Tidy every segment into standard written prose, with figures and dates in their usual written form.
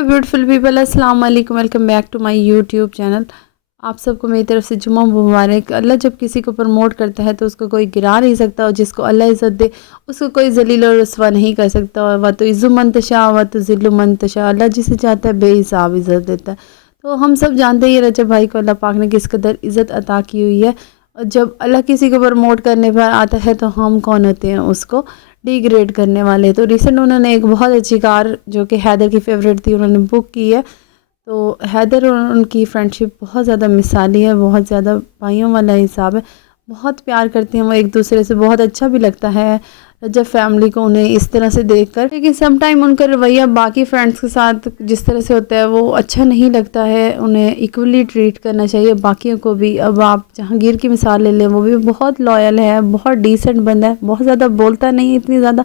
Hello beautiful people, السلام علیکم، welcome back to my YouTube channel. آپ سب کو میری طرف سے جمعہ مبارک۔ اللہ جب کسی کو پروموٹ کرتا ہے تو اس کو کوئی گرا نہیں سکتا، اور جس کو اللہ عزت دے اس کو کوئی ذلیل و رسوا نہیں کر سکتا۔ وہ تو عز من تشاء و تو ذل من تشاء، اللہ جسے چاہتا ہے بے حساب عزت دیتا ہے۔ تو ہم سب جانتے ہیں رجب بھائی کو اللہ پاک نے کس قدر عزت عطا کی ہوئی ہے، اور جب اللہ کسی کو پروموٹ کرنے پر آتا ہے تو ہم کون ہوتے ہیں اس کو ڈی گریڈ کرنے والے۔ تو ریسنٹ انہوں نے ایک بہت اچھی کار جو کہ حیدر کی فیوریٹ تھی انہوں نے بک کی ہے۔ تو حیدر اور ان کی فرینڈشپ بہت زیادہ مثالی ہے، بہت زیادہ بھائیوں والا حساب ہے، بہت پیار کرتے ہیں وہ ایک دوسرے سے، بہت اچھا بھی لگتا ہے جب فیملی کو انہیں اس طرح سے دیکھ کر۔ لیکن سم ٹائم ان کا رویہ باقی فرینڈس کے ساتھ جس طرح سے ہوتا ہے وہ اچھا نہیں لگتا ہے، انہیں ایکولی ٹریٹ کرنا چاہیے باقیوں کو بھی۔ اب آپ جہانگیر کی مثال لے لیں، وہ بھی بہت لائل ہے، بہت ڈیسنٹ بندہ ہے، بہت زیادہ بولتا نہیں، اتنی زیادہ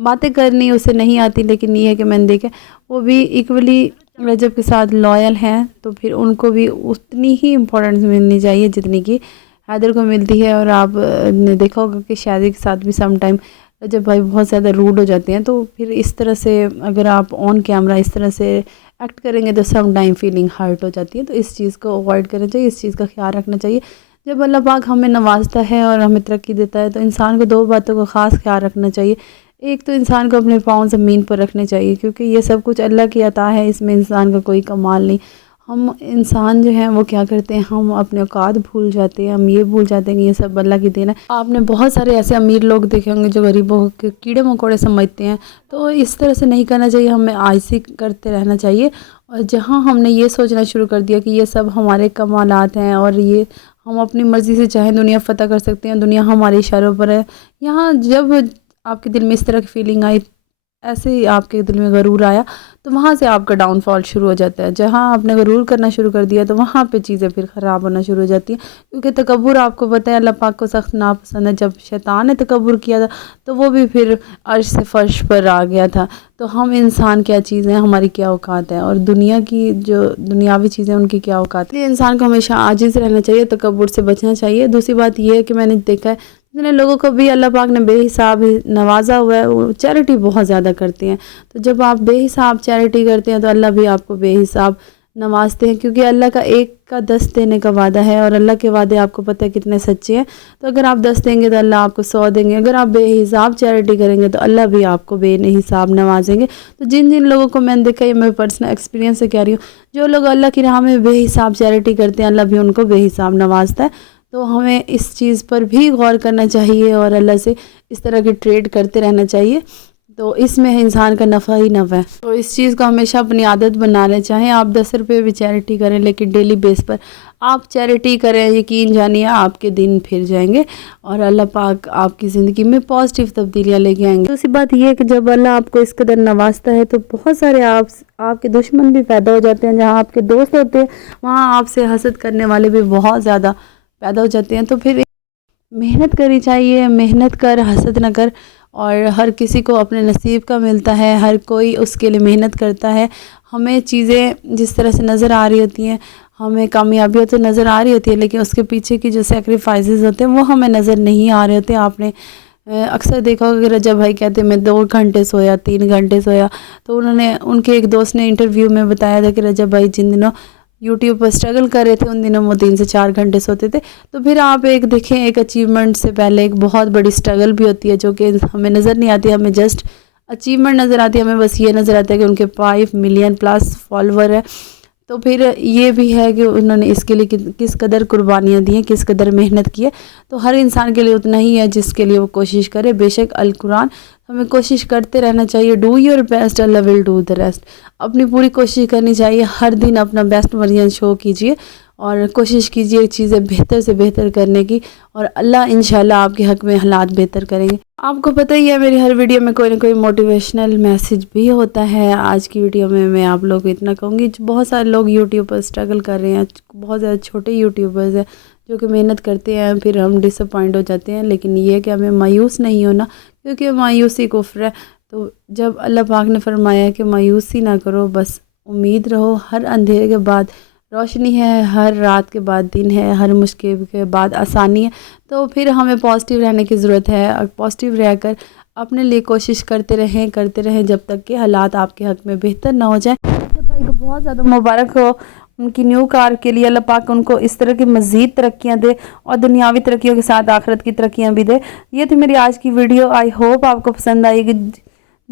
باتیں کرنی اسے نہیں آتی، لیکن یہ ہے کہ میں نے دیکھا وہ بھی ایکولی رجب کے ساتھ لائل ہیں، تو پھر ان کو بھی اتنی ہی امپورٹنس ملنی چاہیے جتنی کہ حیدر کو ملتی ہے۔ اور آپ نے دیکھا ہوگا کہ شادی کے ساتھ بھی سم ٹائم رجب بھائی بہت زیادہ روڈ ہو جاتے ہیں، تو پھر اس طرح سے اگر آپ آن کیمرہ اس طرح سے ایکٹ کریں گے تو سم ٹائم فیلنگ ہرٹ ہو جاتی ہے۔ تو اس چیز کو اوائڈ کرنا چاہیے، اس چیز کا خیال رکھنا چاہیے۔ جب اللہ پاک ہمیں نوازتا ہے اور ہمیں ترقی دیتا ہے تو انسان کو دو باتوں کا خاص خیال رکھنا چاہیے۔ ایک تو انسان کو اپنے پاؤں زمین پر رکھنے چاہیے، کیونکہ یہ سب کچھ اللہ کی عطا ہے، اس میں انسان کا کوئی کمال نہیں۔ ہم انسان جو ہیں وہ کیا کرتے ہیں، ہم اپنے اوقات بھول جاتے ہیں، ہم یہ بھول جاتے ہیں کہ یہ سب اللہ کی دین ہے۔ آپ نے بہت سارے ایسے امیر لوگ دیکھے ہوں گے جو غریبوں کے کیڑے مکوڑے سمجھتے ہیں، تو اس طرح سے نہیں کرنا چاہیے، ہمیں عاجزی کرتے رہنا چاہیے۔ اور جہاں ہم نے یہ سوچنا شروع کر دیا کہ یہ سب ہمارے کمالات ہیں اور یہ ہم اپنی مرضی سے چاہیں دنیا فتح کر سکتے ہیں، دنیا ہمارے اشاروں پر ہے، یہاں جب آپ کے دل میں اس طرح کی فیلنگ آئی، ایسے ہی آپ کے دل میں غرور آیا، تو وہاں سے آپ کا ڈاؤن فال شروع ہو جاتا ہے۔ جہاں آپ نے غرور کرنا شروع کر دیا تو وہاں پہ چیزیں پھر خراب ہونا شروع ہو جاتی ہیں، کیونکہ تکبر آپ کو پتہ ہے اللہ پاک کو سخت ناپسند ہے۔ جب شیطان نے تکبر کیا تھا تو وہ بھی پھر عرش سے فرش پر آ گیا تھا۔ تو ہم انسان کیا چیزیں ہیں، ہماری کیا اوقات ہے، اور دنیا کی جو دنیاوی چیزیں ان کی کیا اوقات ہے۔ انسان کو ہمیشہ عاجز رہنا چاہیے، تکبر سے بچنا چاہیے۔ دوسری بات یہ ہے کہ میں نے دیکھا ہے جتنے لوگوں کو بھی اللہ پاک نے بے حساب نوازا ہوا ہے وہ چیریٹی بہت زیادہ کرتے ہیں۔ تو جب آپ بے حساب چیریٹی کرتے ہیں تو اللہ بھی آپ کو بے حساب نوازتے ہیں، کیونکہ اللہ کا ایک کا 10 دینے کا وعدہ ہے، اور اللہ کے وعدے آپ کو پتہ ہے کتنے سچے ہیں۔ تو اگر آپ 10 دیں گے تو اللہ آپ کو 100 دیں گے، اگر آپ بے حساب چیریٹی کریں گے تو اللہ بھی آپ کو بے حساب نوازیں گے۔ تو جن لوگوں کو میں نے دیکھا، یہ میں پرسنل ایکسپیرینس سے کہہ رہی ہوں، جو لوگ اللہ کی راہ میں بے حساب چیریٹی کرتے ہیں اللہ بھی ان کو بے حساب نوازتا ہے۔ تو ہمیں اس چیز پر بھی غور کرنا چاہیے اور اللہ سے اس طرح کے ٹریڈ کرتے رہنا چاہیے، تو اس میں انسان کا نفع ہی نفع ہے۔ تو اس چیز کو ہمیشہ اپنی عادت بنانا چاہیں، آپ 10 روپے بھی چیریٹی کریں لیکن ڈیلی بیس پر آپ چیریٹی کریں، یقین جانیے آپ کے دن پھر جائیں گے اور اللہ پاک آپ کی زندگی میں پازیٹیو تبدیلیاں لے کے آئیں گے۔ دوسری بات یہ ہے کہ جب اللہ آپ کو اس قدر نوازتا ہے تو بہت سارے آپ کے دشمن بھی پیدا ہو جاتے ہیں، جہاں آپ کے دوست ہوتے ہیں وہاں آپ سے حسد کرنے والے بھی بہت زیادہ پیدا ہو جاتے ہیں۔ تو پھر محنت کرنی چاہیے، محنت کر حسد نہ کر، اور ہر کسی کو اپنے نصیب کا ملتا ہے، ہر کوئی اس کے لیے محنت کرتا ہے۔ ہمیں چیزیں جس طرح سے نظر آ رہی ہوتی ہیں، ہمیں کامیابیاں تو نظر آ رہی ہوتی ہے، لیکن اس کے پیچھے کی جو سیکریفائسز ہوتے ہیں وہ ہمیں نظر نہیں آ رہے ہوتے۔ آپ نے اکثر دیکھا ہوگا کہ رجب بھائی کہتے ہیں میں 2 گھنٹے سویا، 3 گھنٹے سویا، تو ان کے ایک دوست نے انٹرویو میں بتایا تھا کہ رجب بھائی جن دنوں یوٹیوب پر اسٹرگل کر رہے تھے ان دنوں وہ 3 سے 4 گھنٹے سوتے تھے۔ تو پھر آپ ایک دیکھیں، ایک اچیومنٹ سے پہلے ایک بہت بڑی اسٹرگل بھی ہوتی ہے جو کہ ہمیں نظر نہیں آتی، ہمیں جسٹ اچیومنٹ نظر آتی ہے، ہمیں بس یہ نظر آتا ہے کہ ان کے 5 ملین پلس فالوور ہے۔ تو پھر یہ بھی ہے کہ انہوں نے اس کے لیے کس قدر قربانیاں دی ہیں، کس قدر محنت کی ہے۔ تو ہر انسان کے لیے اتنا ہی ہے جس کے لیے وہ کوشش کرے۔ بے شک القرآن ہمیں کوشش کرتے رہنا چاہیے، do your best Allah will do the rest. اپنی پوری کوشش کرنی چاہیے، ہر دن اپنا بیسٹ ورژن شو کیجئے اور کوشش کیجئے چیزیں بہتر سے بہتر کرنے کی، اور اللہ انشاءاللہ آپ کے حق میں حالات بہتر کریں گے۔ آپ کو پتہ ہی ہے میری ہر ویڈیو میں کوئی نہ کوئی موٹیویشنل میسج بھی ہوتا ہے۔ آج کی ویڈیو میں آپ لوگ کو اتنا کہوں گی، بہت سارے لوگ یوٹیوب پر اسٹرگل کر رہے ہیں، بہت زیادہ چھوٹے یوٹیوبرز ہیں جو کہ محنت کرتے ہیں، پھر ہم ڈس اپوائنٹ ہو جاتے ہیں، لیکن یہ کہ ہمیں مایوس نہیں ہونا، کیونکہ مایوسی کفر ہے۔ تو جب اللہ پاک نے فرمایا کہ مایوسی نہ کرو، بس امید رہو، ہر اندھیرے کے بعد روشنی ہے، ہر رات کے بعد دن ہے، ہر مشکل کے بعد آسانی ہے، تو پھر ہمیں پازیٹیو رہنے کی ضرورت ہے، اور پازیٹیو رہ کر اپنے لیے کوشش کرتے رہیں جب تک کہ حالات آپ کے حق میں بہتر نہ ہو جائیں۔ بھائی کو بہت زیادہ مبارک ہو ان کی نیو کار کے لیے، اللہ پاک ان کو اس طرح کی مزید ترقیاں دے اور دنیاوی ترقیوں کے ساتھ آخرت کی ترقیاں بھی دے۔ یہ تھی میری آج کی ویڈیو، آئی ہوپ آپ کو پسند آئے گی۔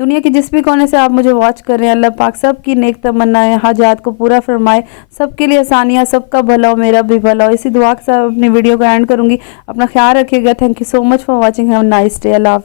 دنیا کے جس بھی کونے سے آپ مجھے واچ کر رہے ہیں، اللہ پاک سب کی نیک تمنائیں حاجات کو پورا فرمائے، سب کے لیے آسانیاں، سب کا بھلا ہو، میرا بھی بھلا ہو۔ اسی دعا کے ساتھ اپنی ویڈیو کو اینڈ کروں گی۔ اپنا خیال رکھیے گا۔ Thank you so much for watching. Have a nice day. اللہ حافظ۔